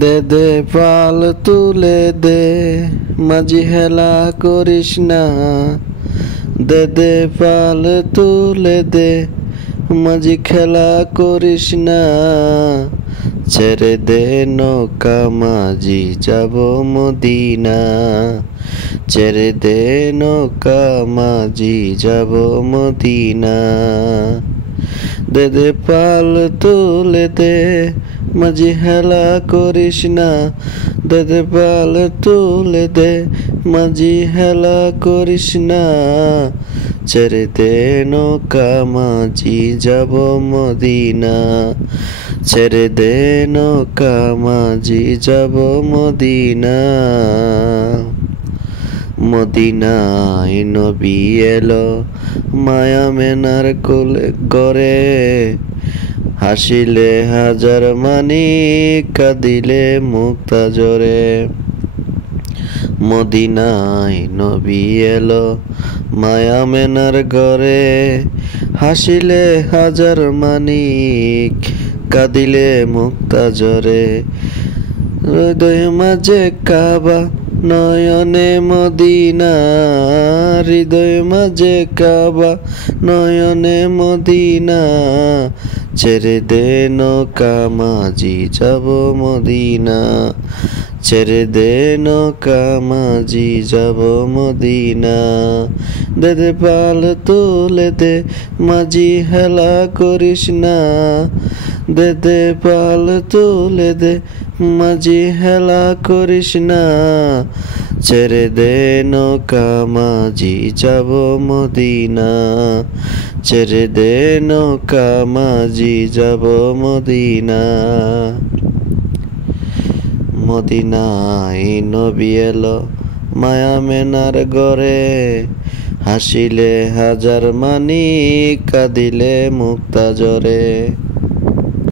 দে দে পাল তুলে দে, মাঝি হেলা করিস না। দে দে পাল তুলে দে, মাঝি খেলা করিস না। ছেড়ে দে নৌকা মাঝি যাব মদিনা। ছেড়ে দে নৌকা মাঝি যাব মদিনা। দে দে পাল তুলে দে, মাঝি হেলা করিস না। দে দে পাল তুলে দে, মাঝি হেলা করিস না। ছেড়ে দে নৌকা মাঝি যাব মদিনা। ছেড়ে দে নৌকা মাঝি যাব মদিনা। মদিনায় নবী এলো মায়া মেনার কোলে গড়ে। হাসিলে হাজার মানি, কাঁদিলে মুক্তা জোরে। মদিনায় নবী এলো মায়া মেনার ঘরে। হাসিলে হাজার মানিক, কাঁদিলে মুক্তা জোরে। হৃদয় মাঝে কাবা, নয়নে মদিনা। হৃদয় মাঝে কাবা, নয়নে মদিনা। ছেড়ে দে নৌকা মাঝি যাব মদিনা। ছেড়ে দে নৌকা মাঝি যাব মদিনা। দে দে পাল তুলে দে, মাঝি হেলা করিস না। দে দে পাল তুলে দে, মাঝি হেলা করিস না। ছেড়ে দে নৌকা মাঝি যাব মদিনা। ছেড়ে দে নৌকা মাঝি যাব মদিনা। মদিনায় নবী এলো মায়া মেনার ঘরে। হাসিলে হাজার মানি, কাঁদিলে মুক্তা জোরে।